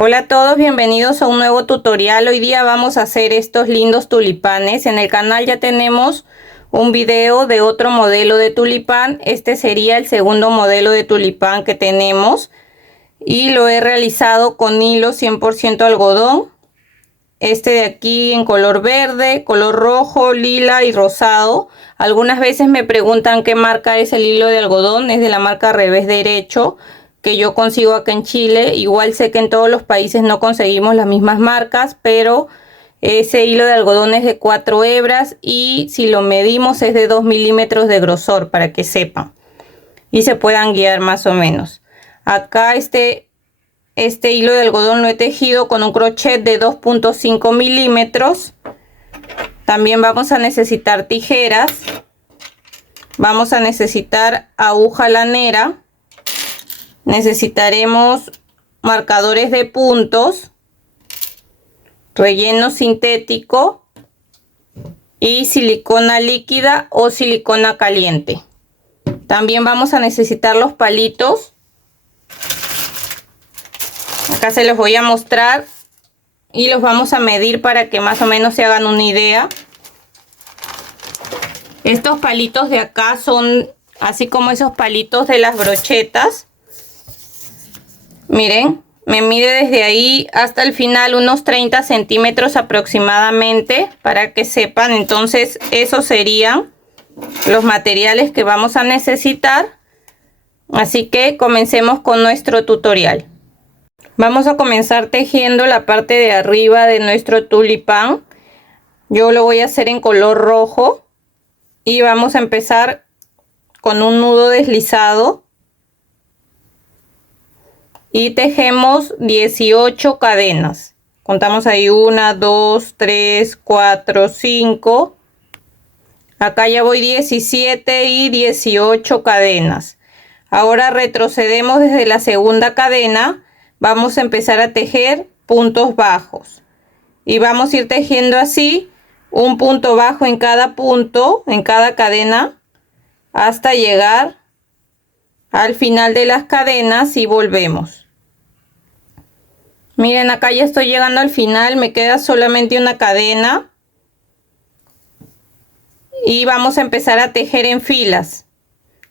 Hola a todos, bienvenidos a un nuevo tutorial. Hoy día vamos a hacer estos lindos tulipanes. En el canal ya tenemos un video de otro modelo de tulipán. Este sería el segundo modelo de tulipán que tenemos y lo he realizado con hilo 100% algodón. Este de aquí en color verde, color rojo, lila y rosado. Algunas veces me preguntan qué marca es el hilo de algodón. Es de la marca Revés Derecho, que yo consigo acá en Chile. Igual sé que en todos los países no conseguimos las mismas marcas, pero ese hilo de algodón es de 4 hebras y si lo medimos es de 2 milímetros de grosor, para que sepan y se puedan guiar más o menos. Acá este hilo de algodón lo he tejido con un crochet de 2.5 milímetros. También vamos a necesitar tijeras. Vamos a necesitar aguja lanera. Necesitaremos marcadores de puntos, relleno sintético y silicona líquida o silicona caliente. También vamos a necesitar los palitos. Acá se los voy a mostrar y los vamos a medir para que más o menos se hagan una idea. Estos palitos de acá son así como esos palitos de las brochetas. Miren, me mide desde ahí hasta el final unos 30 centímetros aproximadamente, para que sepan. Entonces esos serían los materiales que vamos a necesitar. Así que comencemos con nuestro tutorial. Vamos a comenzar tejiendo la parte de arriba de nuestro tulipán. Yo lo voy a hacer en color rojo y vamos a empezar con un nudo deslizado y tejemos 18 cadenas. Contamos ahí 1, 2, 3, 4, 5. Acá ya voy 17 y 18 cadenas. Ahora retrocedemos desde la segunda cadena. Vamos a empezar a tejer puntos bajos y vamos a ir tejiendo así un punto bajo en cada punto, en cada cadena, hasta llegar al final de las cadenas y volvemos. Miren, acá ya estoy llegando al final, me queda solamente una cadena y vamos a empezar a tejer en filas.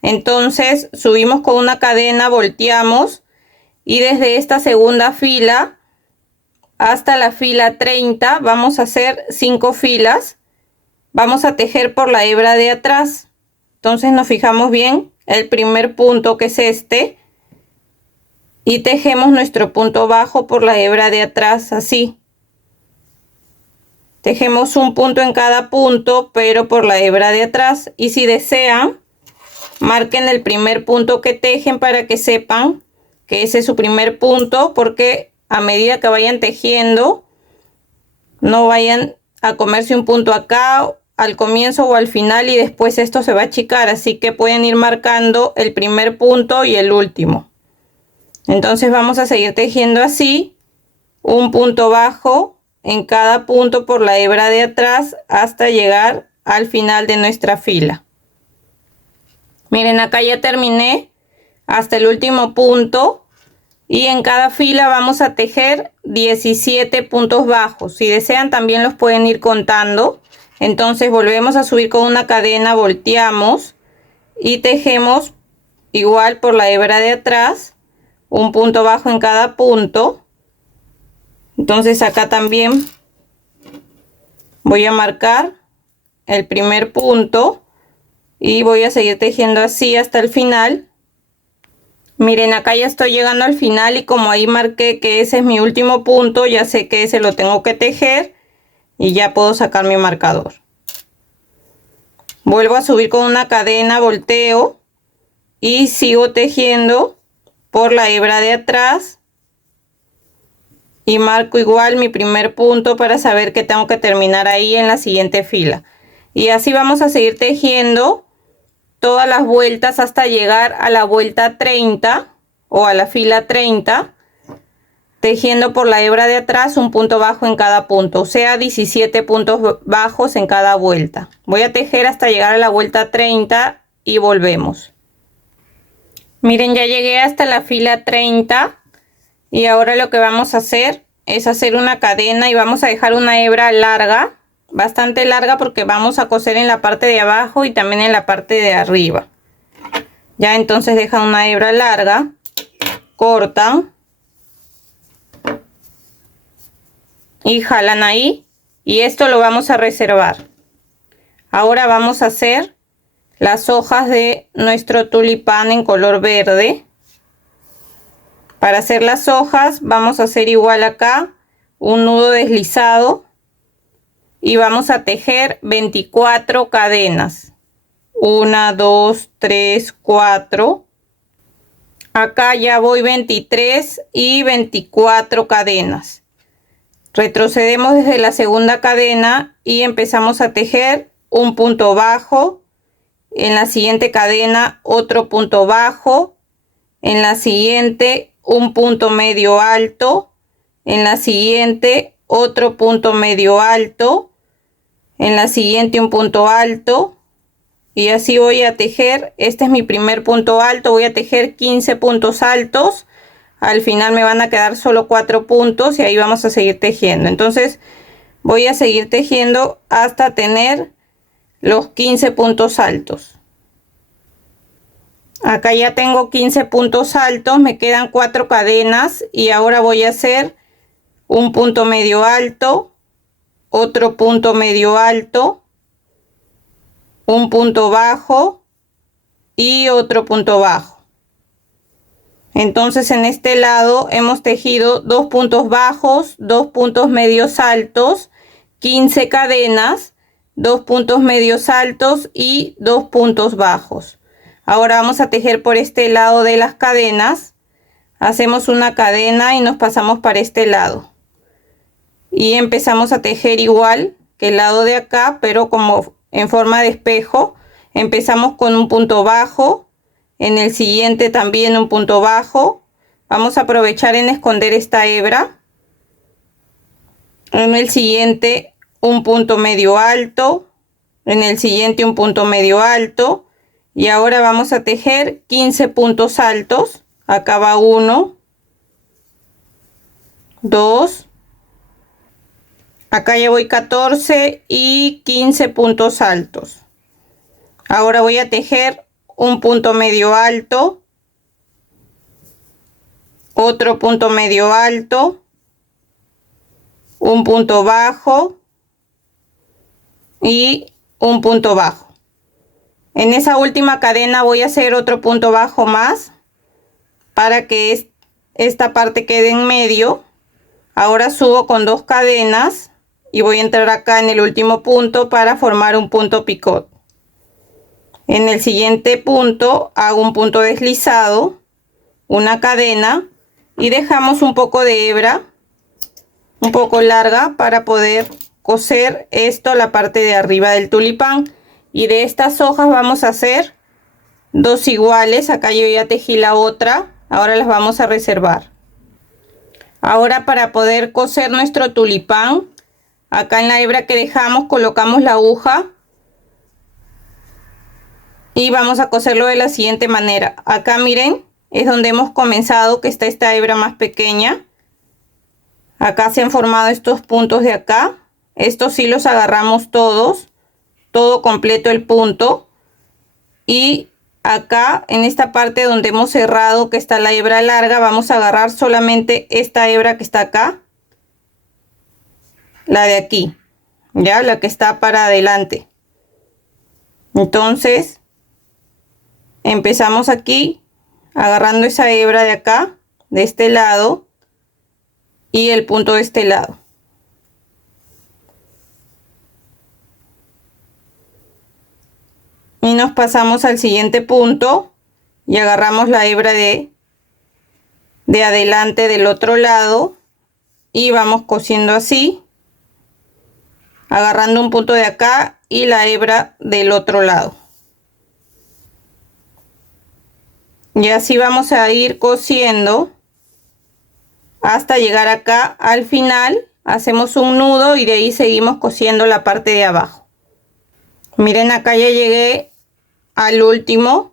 Entonces subimos con una cadena, volteamos y desde esta segunda fila hasta la fila 30 vamos a hacer 5 filas. Vamos a tejer por la hebra de atrás. Entonces nos fijamos bien el primer punto, que es este, y tejemos nuestro punto bajo por la hebra de atrás, así. Tejemos un punto en cada punto, pero por la hebra de atrás. Y si desean, marquen el primer punto que tejen para que sepan que ese es su primer punto, porque a medida que vayan tejiendo no vayan a comerse un punto acá al comienzo o al final y después esto se va a achicar. Así que pueden ir marcando el primer punto y el último. Entonces vamos a seguir tejiendo así, un punto bajo en cada punto por la hebra de atrás hasta llegar al final de nuestra fila. Miren, acá ya terminé hasta el último punto y en cada fila vamos a tejer 17 puntos bajos. Si desean también los pueden ir contando. Entonces volvemos a subir con una cadena, volteamos y tejemos igual por la hebra de atrás un punto bajo en cada punto. Entonces acá también voy a marcar el primer punto y voy a seguir tejiendo así hasta el final. Miren, acá ya estoy llegando al final y como ahí marqué que ese es mi último punto, ya sé que ese lo tengo que tejer y ya puedo sacar mi marcador. Vuelvo a subir con una cadena, volteo y sigo tejiendo por la hebra de atrás y marco igual mi primer punto para saber que tengo que terminar ahí en la siguiente fila. Y así vamos a seguir tejiendo todas las vueltas hasta llegar a la vuelta 30 o a la fila 30, tejiendo por la hebra de atrás un punto bajo en cada punto, o sea 17 puntos bajos en cada vuelta. Voy a tejer hasta llegar a la vuelta 30 y volvemos. Miren, ya llegué hasta la fila 30 Y ahora lo que vamos a hacer es hacer una cadena y vamos a dejar una hebra larga, bastante larga, porque vamos a coser en la parte de abajo y también en la parte de arriba. Ya, entonces dejan una hebra larga, cortan y jalan ahí, y esto lo vamos a reservar. Ahora vamos a hacer las hojas de nuestro tulipán en color verde. Para hacer las hojas vamos a hacer igual acá un nudo deslizado y vamos a tejer 24 cadenas. 1, 2, 3, 4. Acá ya voy 23 y 24 cadenas. Retrocedemos desde la segunda cadena y empezamos a tejer un punto bajo. En la siguiente cadena otro punto bajo. En la siguiente un punto medio alto. En la siguiente otro punto medio alto. En la siguiente un punto alto. Y así voy a tejer. Este es mi primer punto alto. Voy a tejer 15 puntos altos. Al final me van a quedar solo 4 puntos y ahí vamos a seguir tejiendo. Entonces voy a seguir tejiendo hasta tener los 15 puntos altos. Acá ya tengo 15 puntos altos, me quedan 4 cadenas y ahora voy a hacer un punto medio alto, otro punto medio alto, un punto bajo y otro punto bajo. Entonces en este lado hemos tejido 2 puntos bajos, 2 puntos medios altos, 15 cadenas, 2 puntos medios altos y 2 puntos bajos. Ahora vamos a tejer por este lado de las cadenas. Hacemos una cadena y nos pasamos para este lado. Y empezamos a tejer igual que el lado de acá, pero como en forma de espejo. Empezamos con un punto bajo. En el siguiente también un punto bajo. Vamos a aprovechar en esconder esta hebra. En el siguiente un punto medio alto. En el siguiente un punto medio alto. Y ahora vamos a tejer 15 puntos altos. Acá va 1, 2. Acá ya voy 14 y 15 puntos altos. Ahora voy a tejer un punto medio alto, otro punto medio alto, un punto bajo y un punto bajo. En esa última cadena voy a hacer otro punto bajo más para que esta parte quede en medio. Ahora subo con 2 cadenas y voy a entrar acá en el último punto para formar un punto picot. En el siguiente punto hago un punto deslizado, una cadena y dejamos un poco de hebra un poco larga para poder coser esto, la parte de arriba del tulipán. Y de estas hojas vamos a hacer 2 iguales. Acá yo ya tejí la otra, ahora las vamos a reservar. Ahora para poder coser nuestro tulipán, acá en la hebra que dejamos colocamos la aguja y vamos a coserlo de la siguiente manera. Acá miren, es donde hemos comenzado, que está esta hebra más pequeña. Acá se han formado estos puntos de acá. Estos sí los agarramos todos, todo completo el punto. Y acá en esta parte donde hemos cerrado, que está la hebra larga, vamos a agarrar solamente esta hebra que está acá, la de aquí, ya, la que está para adelante. Entonces empezamos aquí agarrando esa hebra de acá, de este lado, y el punto de este lado. Y nos pasamos al siguiente punto y agarramos la hebra de adelante del otro lado y vamos cosiendo así, agarrando un punto de acá y la hebra del otro lado. Y así vamos a ir cosiendo hasta llegar acá al final. Hacemos un nudo y de ahí seguimos cosiendo la parte de abajo. Miren, acá ya llegué al último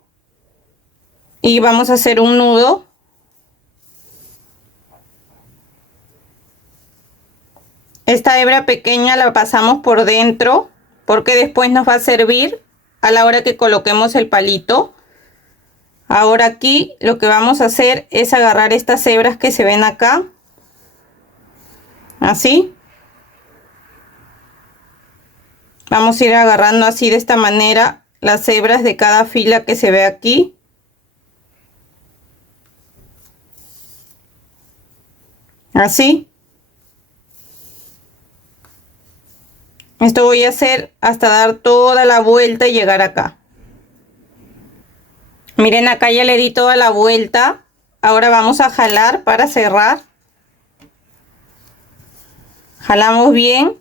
y vamos a hacer un nudo Esta hebra pequeña la pasamos por dentro porque después nos va a servir a la hora que coloquemos el palito. Ahora aquí lo que vamos a hacer es agarrar estas hebras que se ven acá, así. Vamos a ir agarrando así de esta manera las hebras de cada fila que se ve aquí. Así. Esto voy a hacer hasta dar toda la vuelta y llegar acá. Miren, acá ya le di toda la vuelta. Ahora vamos a jalar para cerrar. Jalamos bien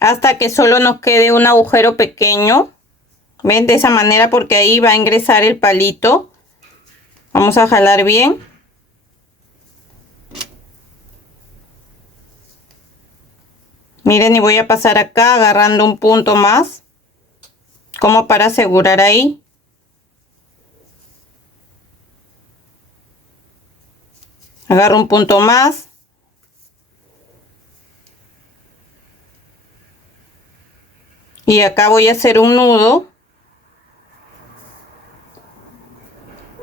hasta que solo nos quede un agujero pequeño. ¿Ven? De esa manera, porque ahí va a ingresar el palito. Vamos a jalar bien. Miren, y voy a pasar acá agarrando un punto más, como para asegurar ahí. Agarro un punto más. Y acá voy a hacer un nudo.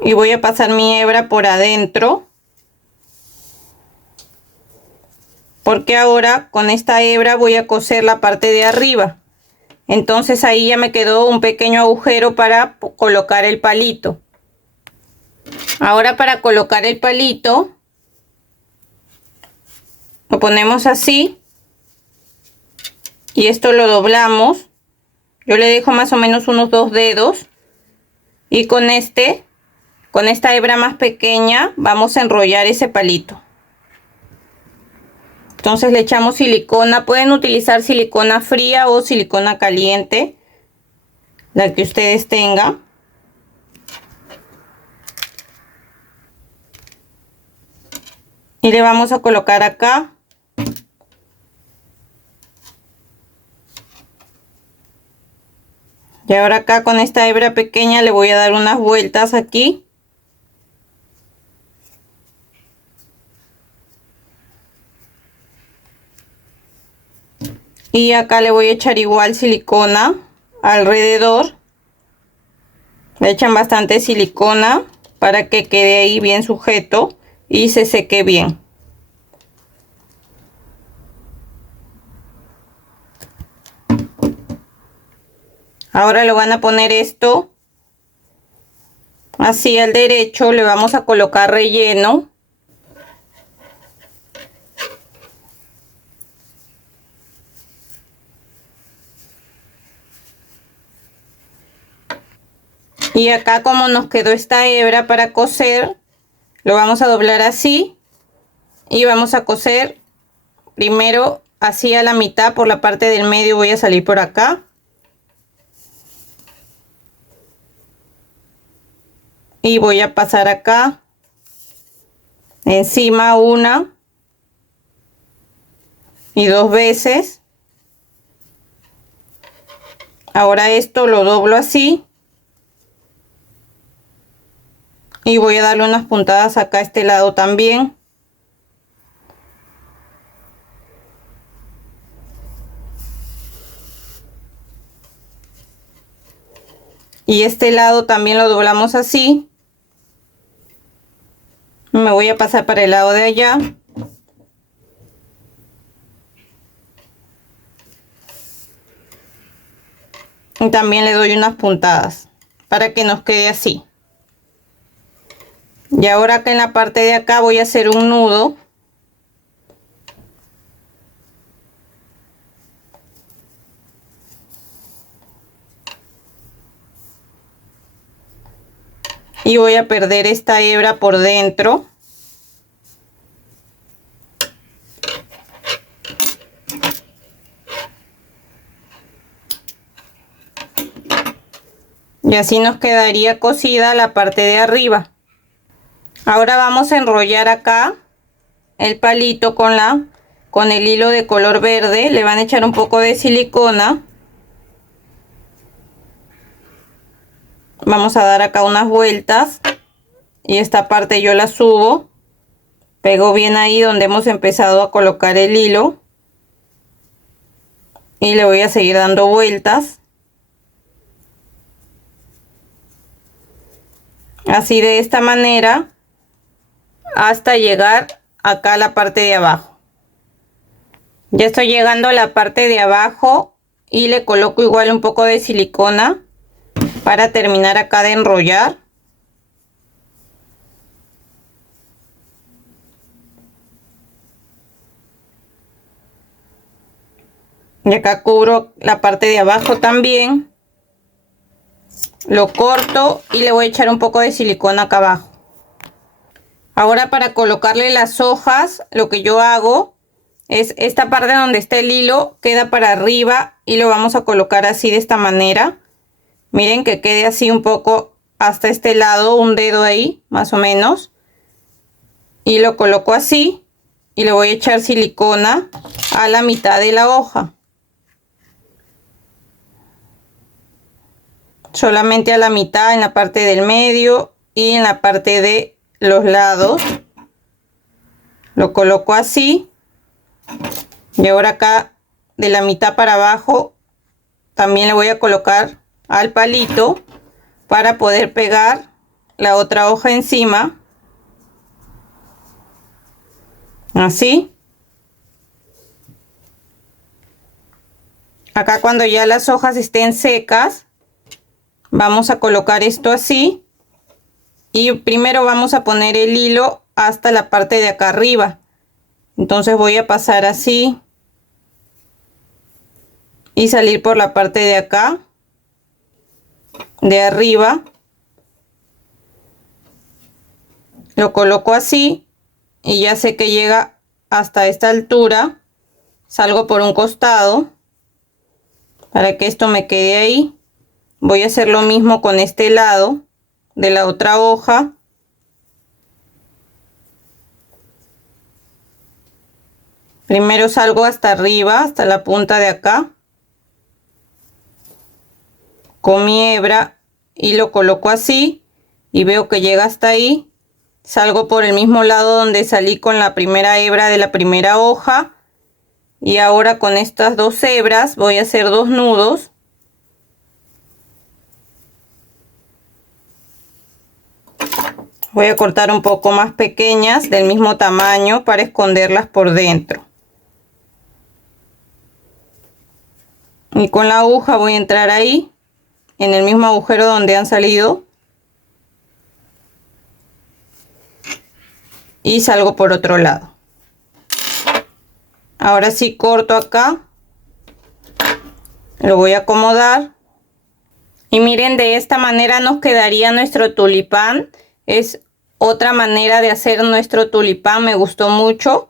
Y voy a pasar mi hebra por adentro. Porque ahora con esta hebra voy a coser la parte de arriba. Entonces ahí ya me quedó un pequeño agujero para colocar el palito. Ahora para colocar el palito lo ponemos así y esto lo doblamos. Yo le dejo más o menos unos 2 dedos y con esta hebra más pequeña vamos a enrollar ese palito. Entonces le echamos silicona. Pueden utilizar silicona fría o silicona caliente, la que ustedes tengan. Y le vamos a colocar acá. Y ahora acá con esta hebra pequeña le voy a dar unas vueltas aquí. Y acá le voy a echar igual silicona alrededor. Le echan bastante silicona para que quede ahí bien sujeto y se seque bien. Ahora le van a poner esto así al derecho, le vamos a colocar relleno. Y acá como nos quedó esta hebra para coser, lo vamos a doblar así y vamos a coser primero así a la mitad. Por la parte del medio voy a salir por acá. Y voy a pasar acá encima una y 2 veces. Ahora esto lo doblo así y voy a darle unas puntadas acá a este lado también. Y este lado también lo doblamos así. Me voy a pasar para el lado de allá. Y también le doy unas puntadas para que nos quede así. Y ahora acá en la parte de acá voy a hacer un nudo. Y voy a perder esta hebra por dentro. Y así nos quedaría cosida la parte de arriba. Ahora vamos a enrollar acá el palito con el hilo de color verde. Le van a echar un poco de silicona. Vamos a dar acá unas vueltas y esta parte yo la subo, pego bien ahí donde hemos empezado a colocar el hilo y le voy a seguir dando vueltas. Así de esta manera hasta llegar acá a la parte de abajo. Ya estoy llegando a la parte de abajo y le coloco igual un poco de silicona para terminar acá de enrollar. Y acá cubro la parte de abajo también. Lo corto y le voy a echar un poco de silicona acá abajo. Ahora, para colocarle las hojas, lo que yo hago es esta parte donde está el hilo queda para arriba y lo vamos a colocar así de esta manera. Miren que quede así un poco hasta este lado, un dedo ahí más o menos. Y lo coloco así y le voy a echar silicona a la mitad de la hoja. Solamente a la mitad, en la parte del medio y en la parte de los lados. Lo coloco así. Y ahora acá de la mitad para abajo también le voy a colocar al palito para poder pegar la otra hoja encima. Así. Acá cuando ya las hojas estén secas, vamos a colocar esto así. Y primero vamos a poner el hilo hasta la parte de acá arriba. Entonces voy a pasar así. Y salir por la parte de acá. De arriba. Lo coloco así. Y ya sé que llega hasta esta altura. Salgo por un costado. Para que esto me quede ahí. Voy a hacer lo mismo con este lado de la otra hoja. Primero salgo hasta arriba, hasta la punta de acá, con mi hebra y lo coloco así y veo que llega hasta ahí. Salgo por el mismo lado donde salí con la primera hebra de la primera hoja y ahora con estas dos hebras voy a hacer dos nudos. Voy a cortar un poco más pequeñas del mismo tamaño para esconderlas por dentro. Y con la aguja voy a entrar ahí, en el mismo agujero donde han salido. Y salgo por otro lado. Ahora sí corto acá. Lo voy a acomodar. Y miren, de esta manera nos quedaría nuestro tulipán. Es otra manera de hacer nuestro tulipán, me gustó mucho.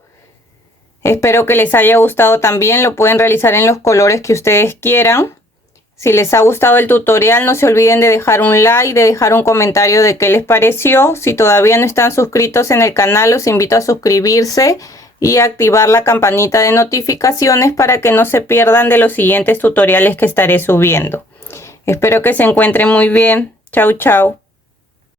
Espero que les haya gustado también, lo pueden realizar en los colores que ustedes quieran. Si les ha gustado el tutorial, no se olviden de dejar un like, de dejar un comentario de qué les pareció. Si todavía no están suscritos en el canal, los invito a suscribirse y a activar la campanita de notificaciones para que no se pierdan de los siguientes tutoriales que estaré subiendo. Espero que se encuentren muy bien. Chau, chau.